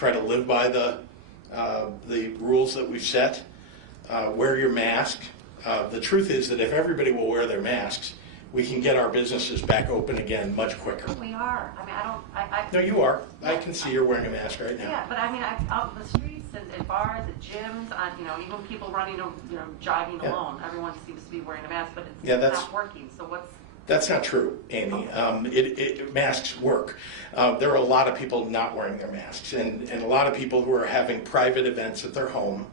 try to live by the rules that we've set. Wear your mask. The truth is that if everybody will wear their masks, we can get our businesses back open again much quicker. We are. I mean, No, you are. I can see you're wearing a mask right now. Yeah, but I mean, out in the streets and at bars, at gyms, even people running, jogging alone, everyone seems to be wearing a mask, but it's not working. So what's... That's not true, Amy. Masks work. There are a lot of people not wearing their masks, and a lot of people who are having private events at their home,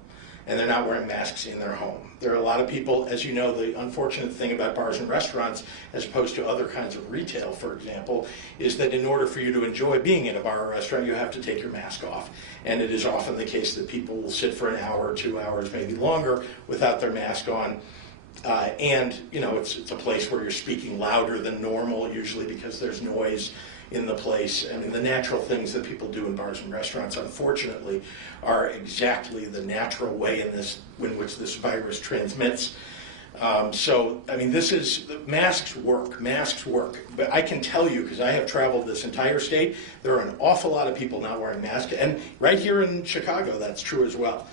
and they're not wearing masks in their home. There are a lot of people, as you know, the unfortunate thing about bars and restaurants, as opposed to other kinds of retail, for example, is that in order for you to enjoy being in a bar or restaurant, you have to take your mask off. And it is often the case that people will sit for an hour or 2 hours, maybe longer, without their mask on. It's a place where you're speaking louder than normal, usually because there's noise in the place. I mean, the natural things that people do in bars and restaurants, unfortunately, are exactly the natural way in which this virus transmits. Masks work. Masks work. But I can tell you, because I have traveled this entire state, there are an awful lot of people not wearing masks. And right here in Chicago, that's true as well.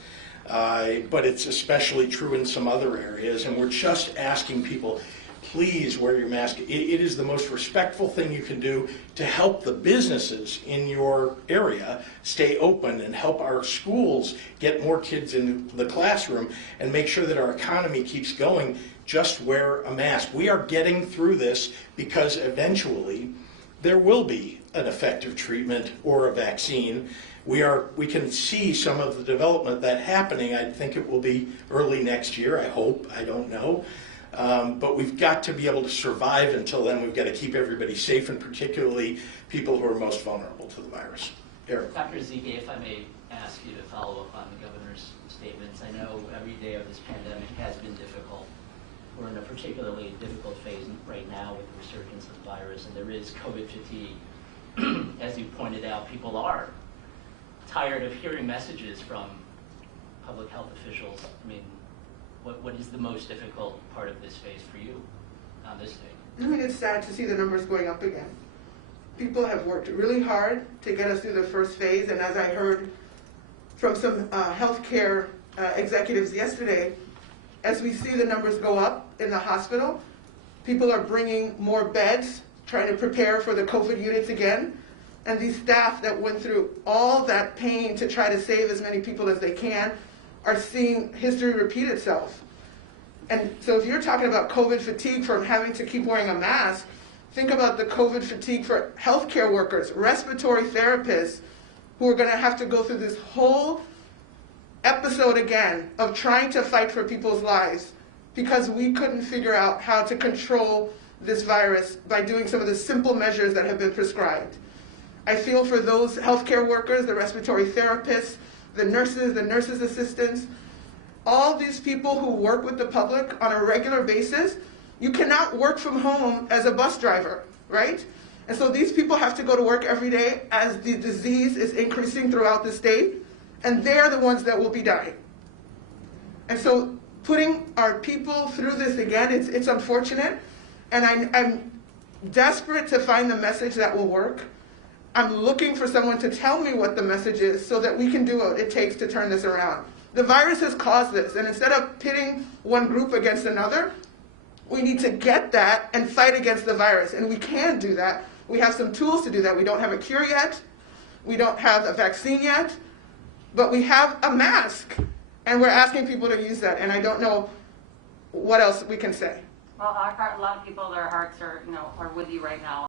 But it's especially true in some other areas, and we're just asking people, please wear your mask. It is the most respectful thing you can do to help the businesses in your area stay open and help our schools get more kids in the classroom and make sure that our economy keeps going. Just wear a mask. We are getting through this because eventually there will be an effective treatment or a vaccine. We can see some of the development that's happening. I think it will be early next year. I hope. I don't know. But we've got to be able to survive until then. We've got to keep everybody safe, and particularly people who are most vulnerable to the virus. Eric. Dr. Ezike, if I may ask you to follow up on the governor's statements. I know every day of this pandemic has been difficult. We're in a particularly difficult phase right now with the resurgence of the virus, and there is COVID fatigue. As you pointed out, people are tired of hearing messages from public health officials. I mean, what is the most difficult part of this phase for you on this day? I mean, it's sad to see the numbers going up again. People have worked really hard to get us through the first phase, and as I heard from some healthcare executives yesterday, as we see the numbers go up in the hospital, people are bringing more beds, trying to prepare for the COVID units again, and these staff that went through all that pain to try to save as many people as they can are seeing history repeat itself. And so if you're talking about COVID fatigue from having to keep wearing a mask, think about the COVID fatigue for healthcare workers, respiratory therapists, who are going to have to go through this whole episode again of trying to fight for people's lives because we couldn't figure out how to control this virus by doing some of the simple measures that have been prescribed. I feel for those healthcare workers, the respiratory therapists, the nurses' assistants, all these people who work with the public on a regular basis. You cannot work from home as a bus driver, right? And so these people have to go to work every day as the disease is increasing throughout the state, and they're the ones that will be dying. And so putting our people through this again, it's unfortunate, and I'm desperate to find the message that will work. I'm looking for someone to tell me what the message is so that we can do what it takes to turn this around. The virus has caused this, and instead of pitting one group against another, we need to get that and fight against the virus, and we can do that. We have some tools to do that. We don't have a cure yet. We don't have a vaccine yet, but we have a mask, and we're asking people to use that, and I don't know what else we can say. Well, a lot of people, their hearts are with you right now.